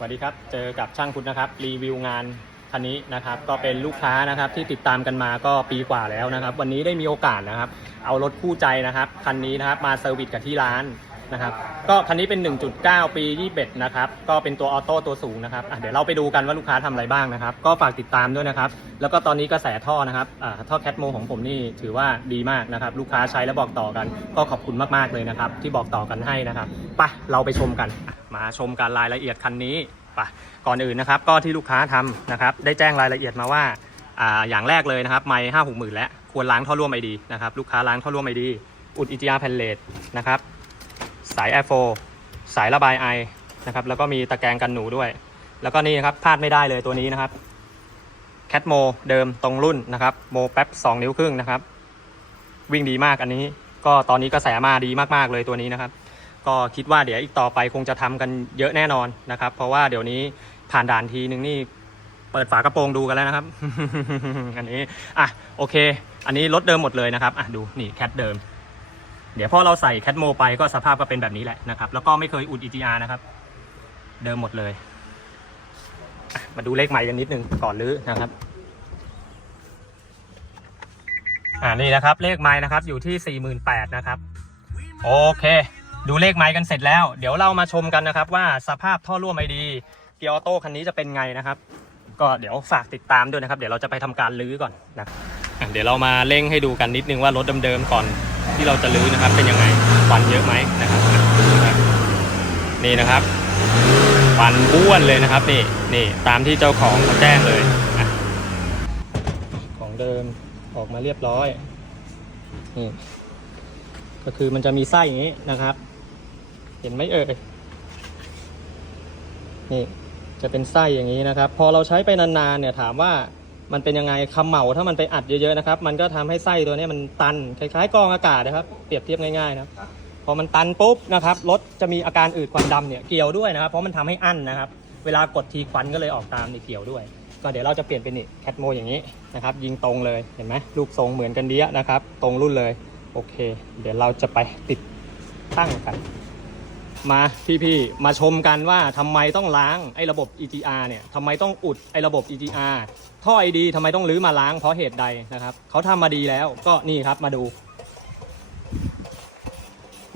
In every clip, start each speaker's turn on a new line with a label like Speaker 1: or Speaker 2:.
Speaker 1: สวัสดีครับ เจอกับช่างพุทธนะครับ รีวิวงานคันนี้นะครับ ก็เป็นลูกค้านะครับที่ติดตามกันมาก็ปีกว่าแล้วนะครับ วันนี้ได้มีโอกาสนะครับ เอารถคู่ใจนะครับคันนี้นะครับมาเซอร์วิสกับที่ร้าน นะครับ ก็คันนี้เป็น 1.9 ปี 21 นะครับ ก็เป็นตัวออโต้ตัวสูงนะครับอะเดี๋ยวเราไปดูกันว่าลูกค้าทำอะไรบ้างนะครับ ก็ฝากติดตามด้วยนะครับ แล้วก็ตอนนี้กระแสท่อนะครับอ่าท่อแคทโมของผมนี่ถือว่าดีมากนะครับ ลูกค้าใช้แล้วบอกต่อกัน ก็ขอบคุณมากๆเลยนะครับ ที่บอกต่อกันให้นะครับไปเราไปชมกันอะมาชมกันรายละเอียดคันนี้ไปก่อนอื่นนะครับ ก็ที่ลูกค้าทำนะครับ ได้แจ้งรายละเอียดมาว่าอ่าอย่างแรกเลยนะครับ ไม่ห้าหกหมื่นแล้วควรล้างท่อร่วมไอดีนะครับ ลูกค้าล้างท่อร่วมไอดีอุด EGR แผ่นเลดนะครับ สาย Air 4สายระบายไอนะครับแล้วก็มีตะแกรงกันหนูด้วย แล้วก็นี่นะครับพลาดไม่ได้เลยตัวนี้นะครับแคทโมเดิมตรงรุ่นนะครับโมแป๊บ2นิ้วครึ่งนะครับ วิ่งดีมากอันนี้ ก็ตอนนี้กระแสมาดีมากๆเลยตัวนี้นะครับ ก็คิดว่าเดี๋ยวอีกต่อไปคงจะทำกันเยอะแน่นอนนะครับ เพราะว่าเดี๋ยวนี้ผ่านด่านทีนึงนี่เปิดฝากระโปรงดูกันแล้วนะครับ อันนี้ อะ โอเค อันนี้รถเดิมหมดเลยนะครับ อะ ดู นี่ แคทเดิม เดี๋ยวพอเราใส่แคทโมไปก็สภาพก็เป็นแบบนี้แหละนะครับ แล้วก็ไม่เคยอุด EGR นะครับ เดิมหมดเลย มาดูเลขใหม่กันนิดนึงก่อนรื้อนะครับอ่านี่นะครับเลขไม้นะครับอยู่ที่ 48,000นะครับโอเค ดูเลขไม้กันเสร็จแล้ว เดี๋ยวเรามาชมกันนะครับ ว่าสภาพท่อร่วมไอดีเกียร์ออโต้คันนี้จะเป็นไงนะครับ ก็เดี๋ยวฝากติดตามด้วยนะครับ เดี๋ยวเราจะไปทำการลื้อก่อนนะเดี๋ยวเรามาเร่งให้ดูกันนิดนึงว่ารถเดิมๆก่อน ที่เราจะลื้อนะครับ เป็นยังไงควันเยอะไหมนะครับนี่นะครับควันบ้วนเลยนะครับ นี่นี่ตามที่เจ้าของเขาแจ้งเลยของเดิมออกมาเรียบร้อยนี่ก็คือมันจะมีไส้อย่างนี้นะครับ เห็นไหมเอ่ยนี่จะเป็นไส้อย่างนี้นะครับ พอเราใช้ไปนานๆเนี่ยถามว่า มันเป็นยังไงคำเหมาถ้ามันไปอัดเยอะๆนะครับ มันก็ทำให้ไส้ตัวนี้มันตันคล้ายๆกองอากาศนะครับ เปรียบเทียบง่ายๆนะพอมันตันปุ๊บนะครับรถจะมีอาการอืดควันดำเนี่ยเกี่ยวด้วยนะครับ เพราะมันทำให้อั้นนะครับ เวลากดทีควันก็เลยออกตามในเกี่ยวด้วย ก็เดี๋ยวเราจะเปลี่ยนเป็นนี่แคทโมอย่างนี้นะครับ ยิงตรงเลยเห็นไหมลูกทรงเหมือนกันเดียนะครับ ตรงรุ่นเลย โอเค เดี๋ยวเราจะไปติดตั้งกัน มาพี่ๆมาชมกันว่าทำไมต้องล้างไอ้ระบบ EGR เนี่ยทำไมต้องอุดไอ้ระบบ EGR ท่อ ID ทำไมต้องรื้อมาล้างเพราะเหตุใดนะครับเขาทำมาดีแล้วก็นี่ครับมาดู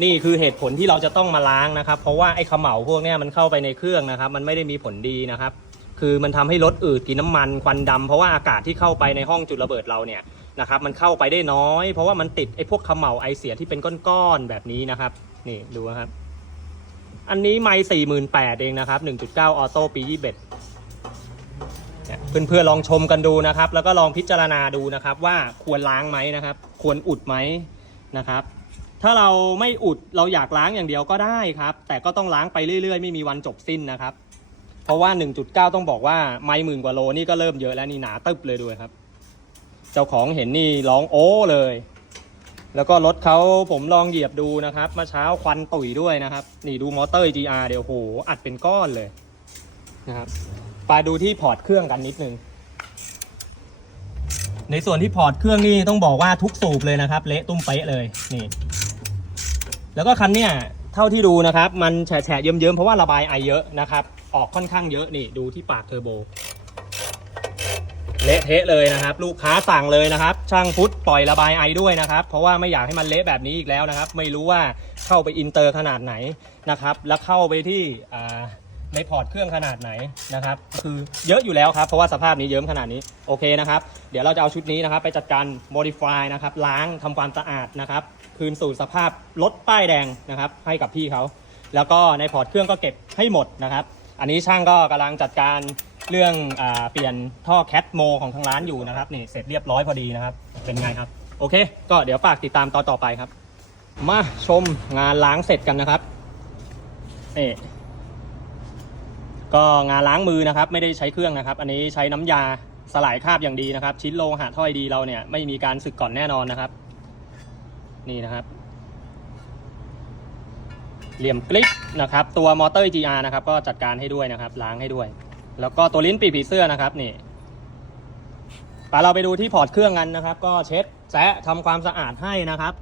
Speaker 1: นี่คือเหตุผลที่เราจะต้องมาล้างนะครับ เพราะว่าไอ้ขมเหลาพวกเนี้ยมันเข้าไปในเครื่องนะครับ มันไม่ได้มีผลดีนะครับ คือมันทำให้รถอืดกินน้ำมันควันดำเพราะว่าอากาศที่เข้าไปในห้องจุดระเบิดเราเนี่ยนะครับ มันเข้าไปได้น้อย เพราะว่ามันติดไอ้พวกขมเหลาไอเสียที่เป็นก้อนๆแบบนี้นะครับ นี่ดูนะครับ อันนี้ไม่สี่หมื่นแปดเองนะครับหนึ่งจุดเก้าออโต้ปียี่สิบเอ็ดเพื่อนๆลองชมกันดูนะครับ แล้วก็ลองพิจารณาดูนะครับ ว่าควรล้างไหมนะครับ ควรอุดไหมนะครับ ถ้าเราไม่อุดเราอยากล้างอย่างเดียวก็ได้ครับ แต่ก็ต้องล้างไปเรื่อยๆ ไม่มีวันจบสิ้นนะครับ เพราะว่า 1.9 ต้องบอกว่าไม่หมื่นกว่าโลนี่ก็เริ่มเยอะแล้วนี่หนาตึบเลยด้วยครับ เจ้าของเห็นนี่ร้องโอ้เลย แล้วก็รถเขาผมลองเหยียบดูนะครับมื่อเช้าควันตุ๋ยด้วยนะครับ นี่ดูมอเตอร์ GR เดี๋ยวโหอัดเป็นก้อนเลยนะครับไปดูที่พอร์ตเครื่องกันนิดนึง ในส่วนที่พอร์ตเครื่องนี่ต้องบอกว่าทุกสูบเลยนะครับ เละตุ้มเป๊ะเลยนี่ แล้วก็คันเนี้ยเท่าที่ดูนะครับ มันแฉะเยิ้มๆเพราะว่าระบายไอเยอะนะครับ ออกค่อนข้างเยอะนี่ดูที่ปากเทอร์โบ เละเทะเลยนะครับ ลูกค้าสั่งเลยนะครับ ช่างพุทธปล่อยระบายไอด้วยนะครับ เพราะว่าไม่อยากให้มันเละแบบนี้อีกแล้วนะครับ ไม่รู้ว่าเข้าไปอินเตอร์ขนาดไหนนะครับ แล้วเข้าไปที่ในพอร์ตเครื่องขนาดไหนนะครับ คือเยอะอยู่แล้วครับ เพราะว่าสภาพนี้เยิ้มขนาดนี้โอเคนะครับ เดี๋ยวเราจะเอาชุดนี้นะครับ ไปจัดการ modify นะครับ ล้างทำความสะอาดนะครับ คืนสู่สภาพรถป้ายแดงนะครับ ให้กับพี่เขาแล้วก็ในพอร์ตเครื่องก็เก็บให้หมดนะครับ อันนี้ช่างก็กำลังจัดการ เรื่องอาเปลี่ยนท่อแคทโมของทางร้านอยู่นะครับนี่เสร็จเรียบร้อยพอดีนะครับ เป็นไงครับ โอเค ก็เดี๋ยวฝากติดตามตอนต่อไปครับ มาชมงานล้างเสร็จกันนะครับนี่ก็งานล้างมือนะครับ ไม่ได้ใช้เครื่องนะครับ อันนี้ใช้น้ำยาสลายคราบอย่างดีนะครับ ชิ้นโลหะถ้อยดีเราเนี่ยไม่มีการสึกก่อนแน่นอนนะครับ นี่นะครับเหลี่ยมกลิปนะครับ ตัวมอเตอร์ GR นะครับ ก็จัดการให้ด้วยนะครับ ล้างให้ด้วย แล้วก็ตัวลิ้นปีกผีเสื้อนะครับนี่ไปเราไปดูที่พอร์ตเครื่องกันนะครับ ก็เช็ดแซะทำความสะอาดให้นะครับ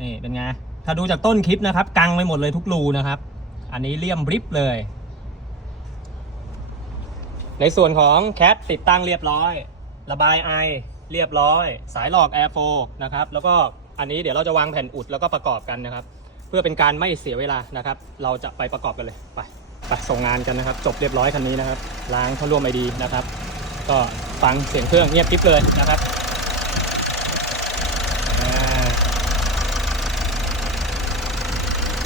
Speaker 1: นี่เป็นไงถ้าดูจากต้นคลิปนะครับ กังไปหมดเลยทุกรูนะครับ อันนี้เลี่ยมริฟเลย ในส่วนของแคทติดตั้งเรียบร้อย ระบายไอเรียบร้อย สายหลอก Air 4นะครับ แล้วก็อันนี้เดี๋ยวเราจะวางแผ่นอุดแล้วก็ประกอบกันนะครับ เพื่อเป็นการไม่เสียเวลานะครับ เราจะไปประกอบกันเลยไป ไปส่งงานกันนะครับ จบเรียบร้อยคันนี้นะครับ ล้างเข้าร่วมไอดีนะครับ ก็ฟังเสียงเครื่องเงียบกริบเลยนะครับ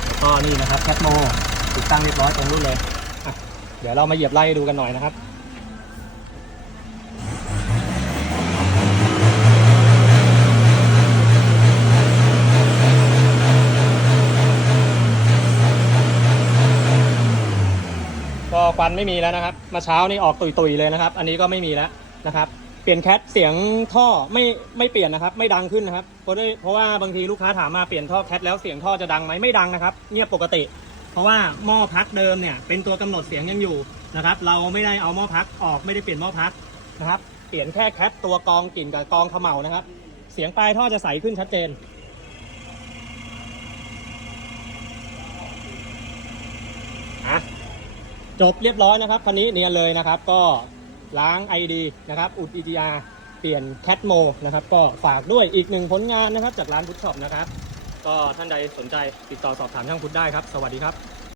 Speaker 1: แล้วก็นี่นะครับแคทโมติดตั้งเรียบร้อยตรงรุ่นเลยเดี๋ยวเรามาเหยียบไล่ดูกันหน่อยนะครับ ควันไม่มีแล้วนะครับมาเช้านี่ออกตุยๆเลยนะครับ อันนี้ก็ไม่มีแล้วนะครับ เปลี่ยนแคทเสียงท่อไม่ไม่เปลี่ยนนะครับ ไม่ดังขึ้นนะครับ เพราะด้วยเพราะว่าบางทีลูกค้าถามมาเปลี่ยนท่อแคทแล้วเสียงท่อจะดังไหมไม่ดังนะครับเงียบปกติ เพราะว่าหม้อพักเดิมเนี่ยเป็นตัวกำหนดเสียงยังอยู่นะครับ เราไม่ได้เอาหม้อพักออกไม่ได้เปลี่ยนหม้อพักนะครับ เปลี่ยนแค่แคทตัวกองกลิ่นกับกองเขม่านะครับ เสียงปลายท่อจะใสขึ้นชัดเจน อะ จบเรียบร้อยนะครับคันนี้เนียนเลยนะครับ ก็ล้าง ID นะครับอุด EGR เปลี่ยนแคทโมนะครับ ก็ฝากด้วยอีกหนึ่งผลงานนะครับ จากร้านพุทช็อปนะครับ ก็ท่านใดสนใจติดต่อสอบถามช่างพุทธได้ครับ สวัสดีครับ